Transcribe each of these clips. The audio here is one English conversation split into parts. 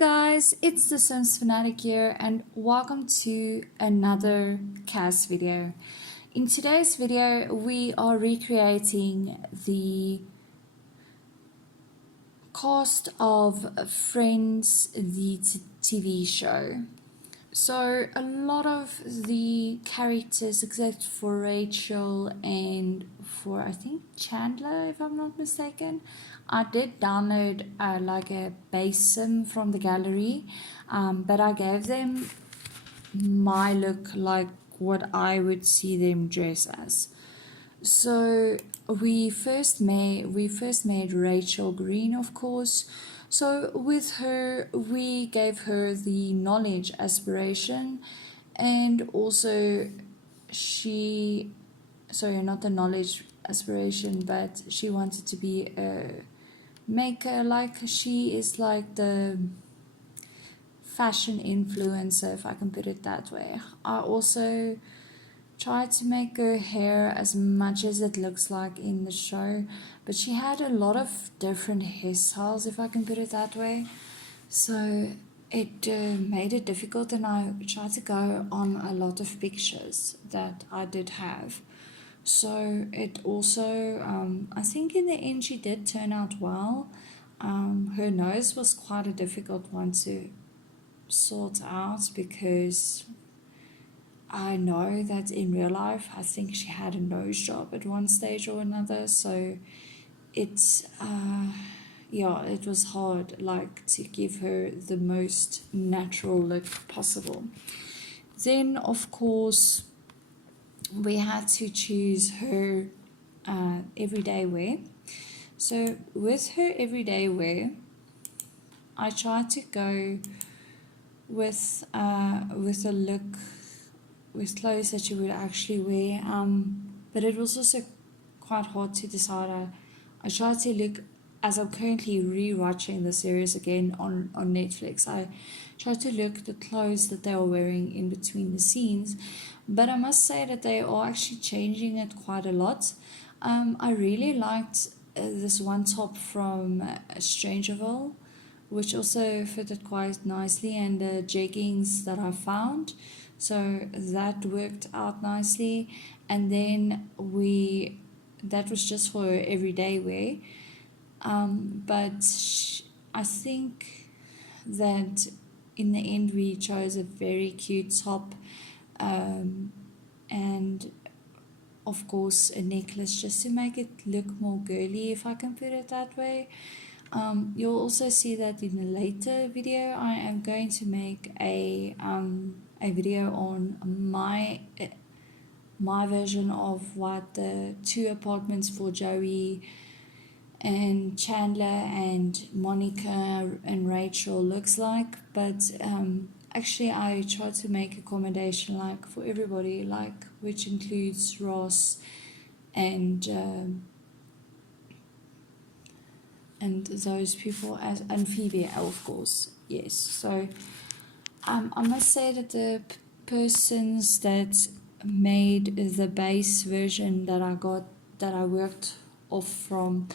guys, it's TheSimsFanatic here and welcome to another CAS video. In today's video, we are recreating the cast of Friends, the TV show. So a lot of the characters, except for Rachel and for I think Chandler, if I'm not mistaken, I did download like a base sim from the gallery, but I gave them my look, like what I would see them dress as. So we first made Rachel green, of course. So with her, we gave her the knowledge aspiration, and also not the knowledge aspiration, but she wanted to be a maker, like she is like the fashion influencer, if I can put it that way. I also tried to make her hair as much as it looks like in the show, but she had a lot of different hairstyles, if I can put it that way. So it made it difficult, and I tried to go on a lot of pictures that I did have. So it also, I think in the end she did turn out well. Her nose was quite a difficult one to sort out, because I know that in real life, I think she had a nose job at one stage or another. So it's, it was hard, like, to give her the most natural look possible. Then, of course, we had to choose her everyday wear. So with her everyday wear, I tried to go with a look with clothes that you would actually wear, but it was also quite hard to decide. I tried to look, as I'm currently re-watching the series again on Netflix, I tried to look at the clothes that they are wearing in between the scenes, but I must say that they are actually changing it quite a lot. I really liked this one top from Strangerville, which also fitted quite nicely, and the jeggings that I found. So that worked out nicely. And then that was just for everyday wear. But I think that in the end we chose a very cute top, and of course a necklace, just to make it look more girly, if I can put it that way. You'll also see that in a later video. I am going to make a video on my version of what the two apartments for Joey and Chandler and Monica and Rachel looks like. But actually I tried to make accommodation like for everybody, like, which includes Ross and those people, and Phoebe, of course. Yes. So I must say that the persons that made the base version that I worked off from,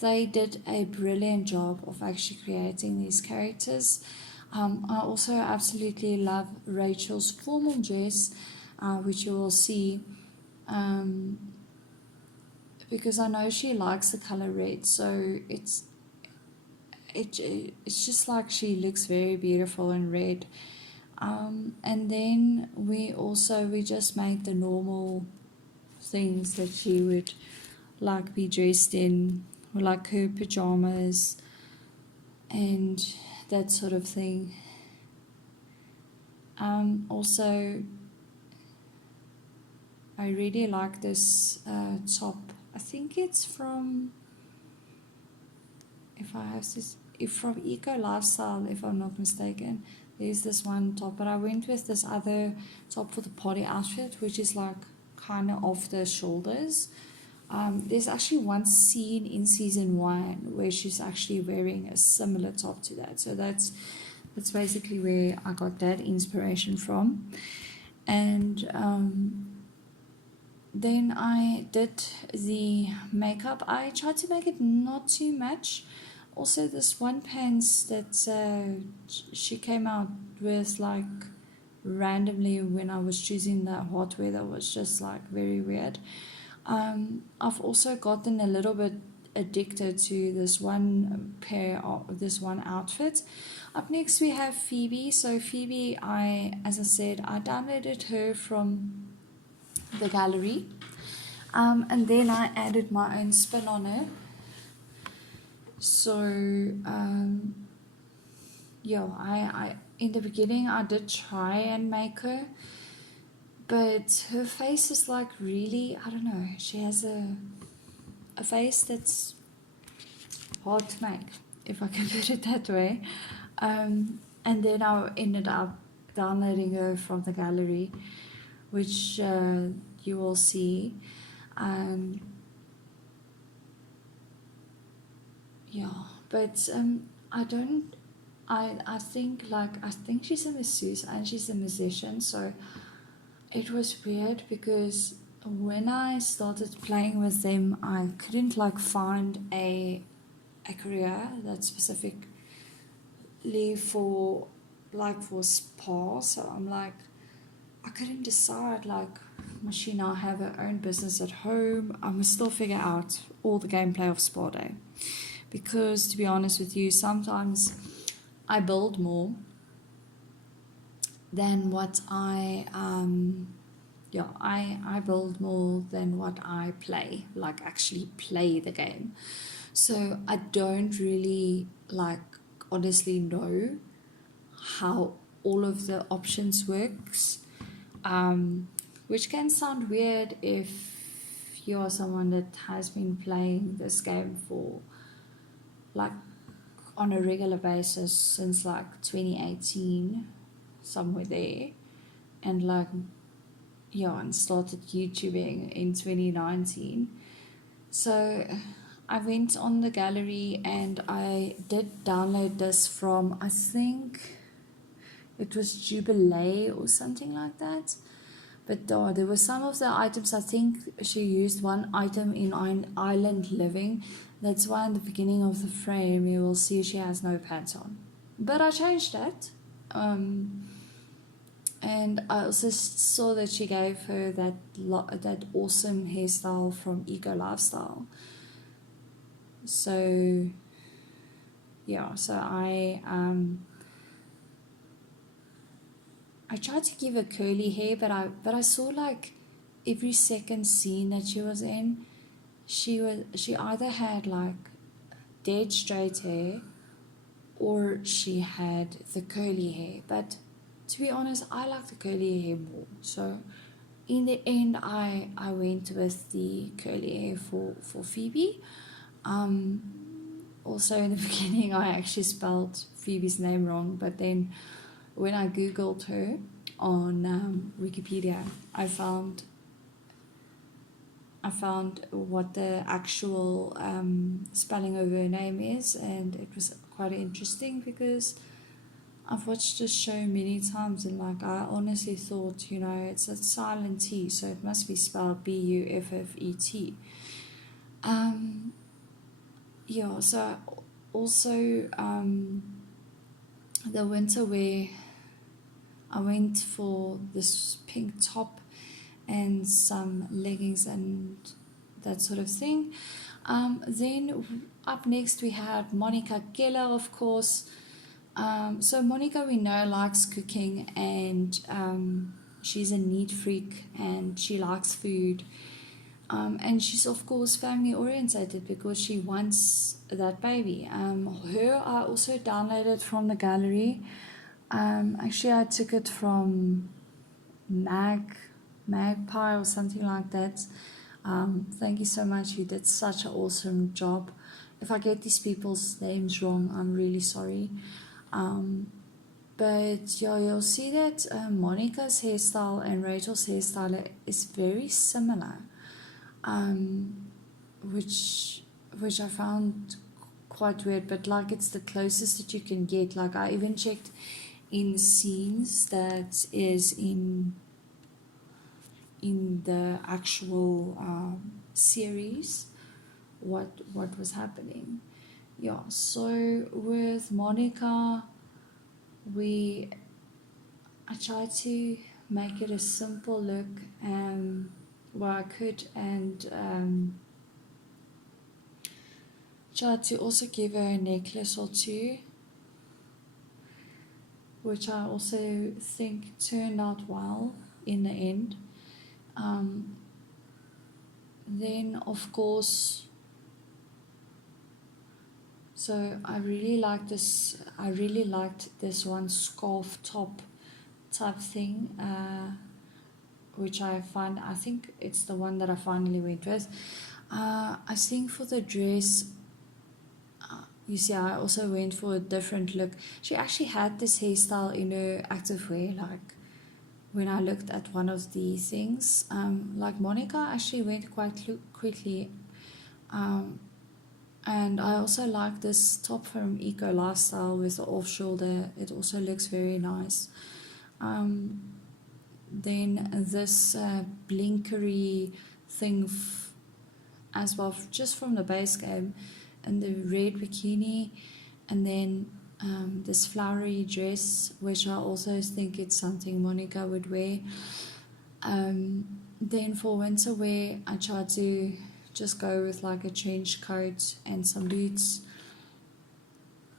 they did a brilliant job of actually creating these characters. I also absolutely love Rachel's formal dress, which you will see, because I know she likes the color red, so it's just like she looks very beautiful in red. And then we just made the normal things that she would like be dressed in, like her pajamas and that sort of thing. Also, I really like this top. I think it's from, from Eco Lifestyle, if I'm not mistaken. There's this one top, but I went with this other top for the party outfit, which is like kind of off the shoulders. There's actually one scene in season 1 where she's actually wearing a similar top to that. So that's basically where I got that inspiration from. And then I did the makeup. I tried to make it not too much, also this one pants that she came out with like randomly when I was choosing the hardware that was just like very weird. I've also gotten a little bit addicted to this one pair of this one outfit. Up next we have Phoebe. So Phoebe, as I said, I downloaded her from the gallery, and then I added my own spin on it. So yeah, I in the beginning I did try and make her, but her face is like really, I don't know, she has a face that's hard to make, if I can put it that way. And then I ended up downloading her from the gallery, which you will see. Yeah, but I don't. I think she's a masseuse and she's a musician, so it was weird because when I started playing with them, I couldn't like find a career that's specifically for spa. So I'm like, I couldn't decide like, must she now have her own business at home? I must still figure out all the gameplay of Spa Day, because to be honest with you, sometimes I build more than what I build more than what I play, like actually play the game. So I don't really like honestly know how all of the options works, which can sound weird if you're someone that has been playing this game for like on a regular basis since like 2018, somewhere there, and like and started YouTubing in 2019. So I went on the gallery and I did download this from, I think it was Jubilee or something like that. But there were some of the items, I think she used one item in Island Living. That's why in the beginning of the frame you will see she has no pants on. But I changed that. And I also saw that she gave her that awesome hairstyle from Eco Lifestyle. So yeah, so I tried to give her curly hair, but I saw like every second scene that she was in, she either had like dead straight hair or she had the curly hair. But to be honest, I like the curly hair more. So in the end, I went with the curly hair for Phoebe. Also in the beginning, I actually spelled Phoebe's name wrong, but then when I googled her on Wikipedia, I found what the actual spelling of her name is, and it was quite interesting because I've watched this show many times, and like I honestly thought, it's a silent T, so it must be spelled Buffet. So also the winter wear, I went for this pink top and some leggings and that sort of thing. Then up next we had Monica Geller, of course. So Monica, we know, likes cooking, and she's a neat freak and she likes food. And she's of course family orientated because she wants that baby. Her I also downloaded from the gallery. Actually I took it from Magpie or something like that. Thank you so much. You did such an awesome job. If I get these people's names wrong, I'm really sorry. But yeah, you'll see that Monica's hairstyle and Rachel's hairstyle is very similar, which I found quite weird. But like, it's the closest that you can get. Like, I even checked in scenes that is in the actual series what was happening. Yeah, so with Monica, I tried to make it a simple look where I could, and tried to also give her a necklace or two, which I also think turned out well in the end. Then of course, so I really liked this one scarf top type thing, which I think it's the one that I finally went with. I think for the dress, you see, I also went for a different look. She actually had this hairstyle in her activewear, like when I looked at one of the things. Like Monica actually went quite quickly. And I also like this top from Eco Lifestyle with the off shoulder. It also looks very nice. Then this blinkery thing as well, just from the base game, and the red bikini, and then this flowery dress, which I also think it's something Monica would wear. Then for winter wear, I tried to just go with like a trench coat and some boots,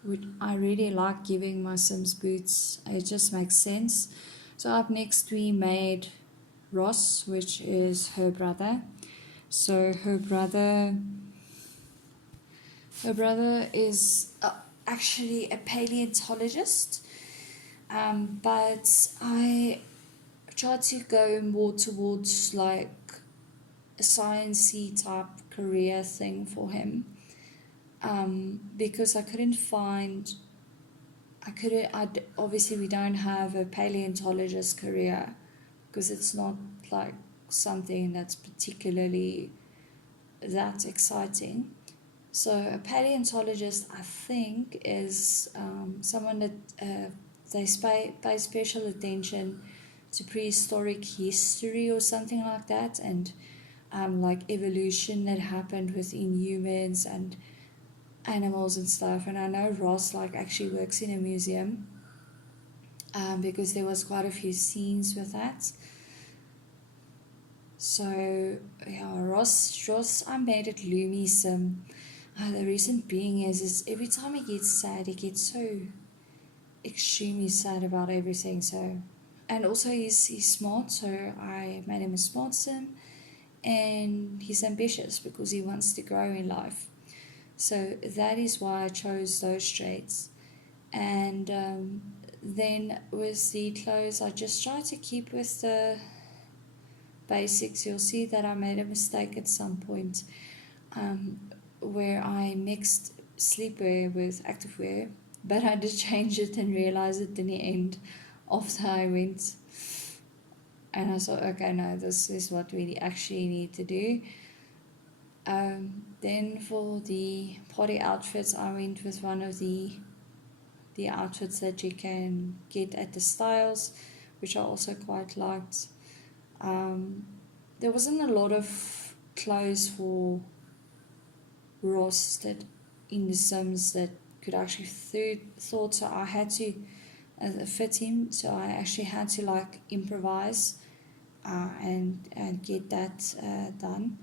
which I really like giving my Sims boots. It just makes sense. So up next we made Ross, which is her brother. So her brother is actually a paleontologist, but I tried to go more towards like a sciencey type career thing for him, because I couldn't find. Obviously we don't have a paleontologist career because it's not like something that's particularly that exciting. So a paleontologist, I think, is someone that they pay special attention to prehistoric history or something like that, and like evolution that happened within humans and animals and stuff. And I know Ross like actually works in a museum, because there was quite a few scenes with that. So yeah, Ross, I made it gloomy sim. The reason being is every time he gets sad, he gets so extremely sad about everything. So, and also he's smart, so I made him a smart sim, and he's ambitious because he wants to grow in life. So that is why I chose those traits. And then with the clothes, I just try to keep with the basics. You'll see that I made a mistake at some point, where I mixed sleepwear with activewear, but I did change it and realize it in the end after I went. And I thought, okay, no, this is what we actually need to do. Then for the party outfits, I went with one of the outfits that you can get at the styles, which I also quite liked. There wasn't a lot of clothes for Ross that in the Sims that could actually thought, so I had to fit him, so I actually had to like improvise and get that done.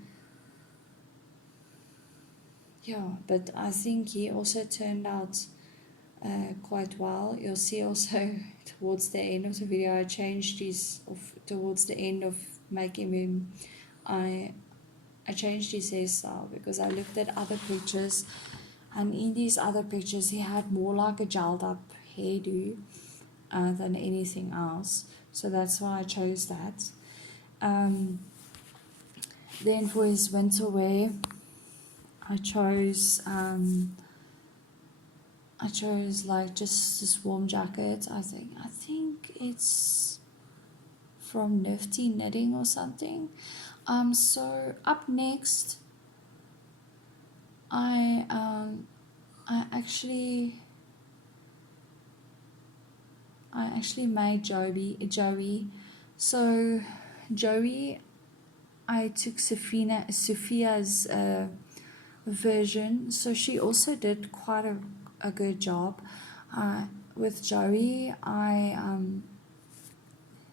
Yeah, but I think he also turned out quite well. You'll see also towards the end of the video, I changed towards the end of making him, I changed his hairstyle because I looked at other pictures, and in these other pictures he had more like a gelled up hairdo than anything else. So that's why I chose that. Then for his winter wear, I chose like just this warm jacket. I think it's from Nifty Knitting or something. So up next, I actually made Joey. So Joey, I took Sophia's version. So she also did quite a good job. With Joey,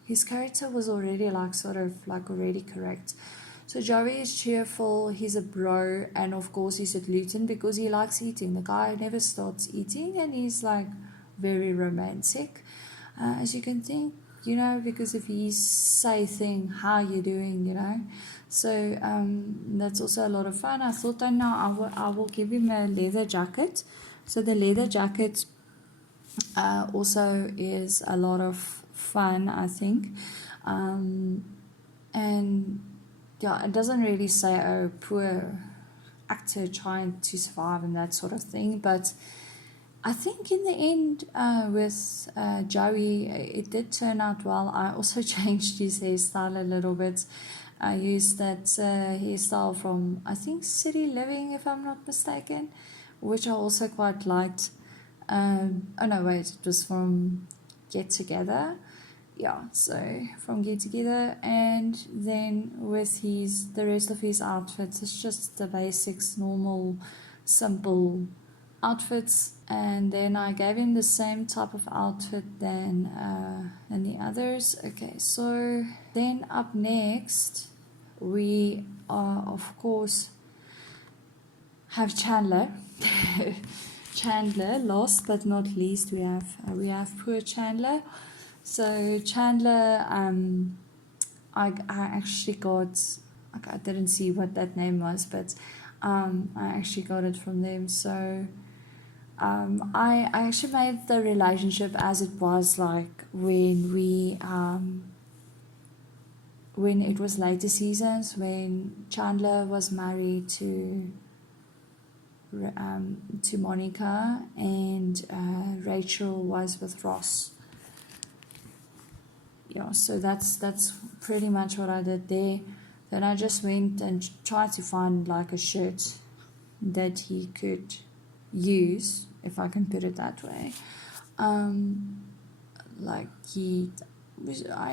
his character was already like sort of like already correct. So Joey is cheerful, he's a bro, and of course he's a gluten because he likes eating. The guy never stops eating, and he's like very romantic, as you can think, because if he's say thing, how you doing, So that's also a lot of fun. I thought that now I will give him a leather jacket. So the leather jacket also is a lot of fun, I think. And yeah, it doesn't really say, oh, poor actor trying to survive and that sort of thing, but I think in the end with Joey, it did turn out well. I also changed his hairstyle a little bit. I used that hairstyle from, I think, City Living, if I'm not mistaken, which I also quite liked. Oh no, wait, it was from Get Together. Yeah, so from Get Together, and then with the rest of his outfits, it's just the basics, normal, simple outfits. And then I gave him the same type of outfit than the others. Okay, so then up next we are, of course, have Chandler. Chandler, last but not least, we have poor Chandler. So Chandler, I actually got, I didn't see what that name was, but I actually got it from them. So I actually made the relationship as it was like when it was later seasons, when Chandler was married to Monica, and Rachel was with Ross. Yeah, so that's pretty much what I did there. Then I just went and tried to find like a shirt that he could use, if I can put it that way. I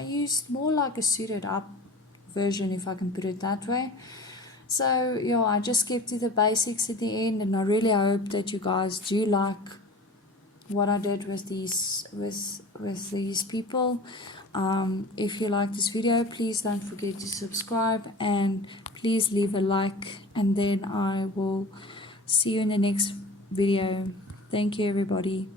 used more like a suited up version, if I can put it that way. So yeah, I just kept to the basics at the end, and I really hope that you guys do like what I did with these people. If you like this video, please don't forget to subscribe, and please leave a like, and then I will see you in the next video. Thank you, everybody.